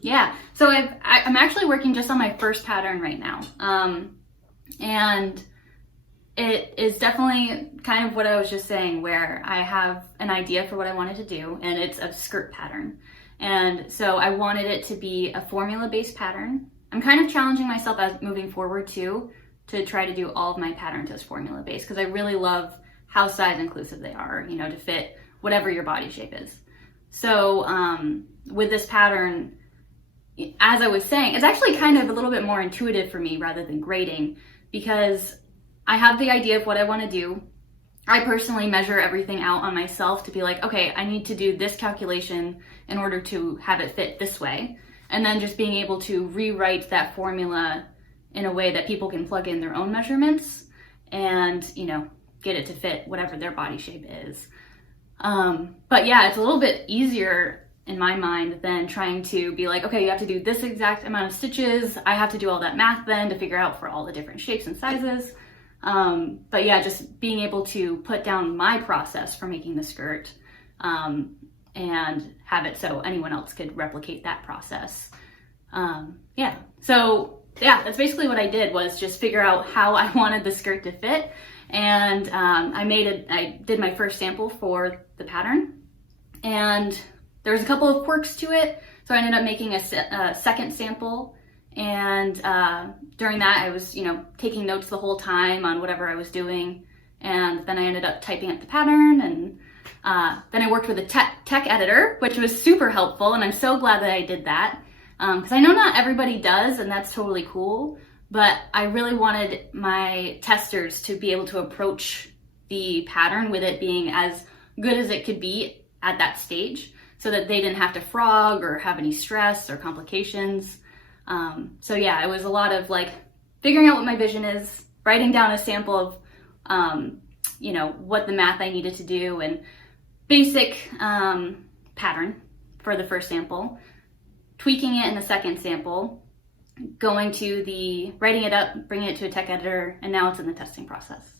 Yeah, so I'm actually working just on my first pattern right now. And it is definitely kind of what I was just saying, where I have an idea for what I wanted to do, and it's a skirt pattern. And so I wanted it to be a formula-based pattern. I'm kind of challenging myself as moving forward too, to try to do all of my patterns as formula-based, because I really love how size inclusive they are, you know, to fit whatever your body shape is. So with this pattern, as I was saying, it's actually kind of a little bit more intuitive for me rather than grading, because I have the idea of what I want to do. I personally measure everything out on myself to be like, okay, I need to do this calculation in order to have it fit this way. And then just being able to rewrite that formula in a way that people can plug in their own measurements and, you know, get it to fit whatever their body shape is. But yeah, it's a little bit easier in my mind than trying to be like, okay, you have to do this exact amount of stitches. I have to do all that math then to figure out for all the different shapes and sizes. But yeah, just being able to put down my process for making the skirt, and have it so anyone else could replicate that process. Yeah, so yeah, that's basically what I did, was just figure out how I wanted the skirt to fit. And I did my first sample for the pattern, and there was a couple of quirks to it. So I ended up making a second sample. And during that, I was, you know, taking notes the whole time on whatever I was doing. And then I ended up typing up the pattern, and then I worked with a tech editor, which was super helpful. And I'm so glad that I did that, because I know not everybody does, and that's totally cool. But I really wanted my testers to be able to approach the pattern with it being as good as it could be at that stage, so that they didn't have to frog or have any stress or complications. So yeah, it was a lot of like figuring out what my vision is, writing down a sample of, you know, what the math I needed to do, and basic pattern for the first sample, tweaking it in the second sample, writing it up, bringing it to a tech editor, and now it's in the testing process.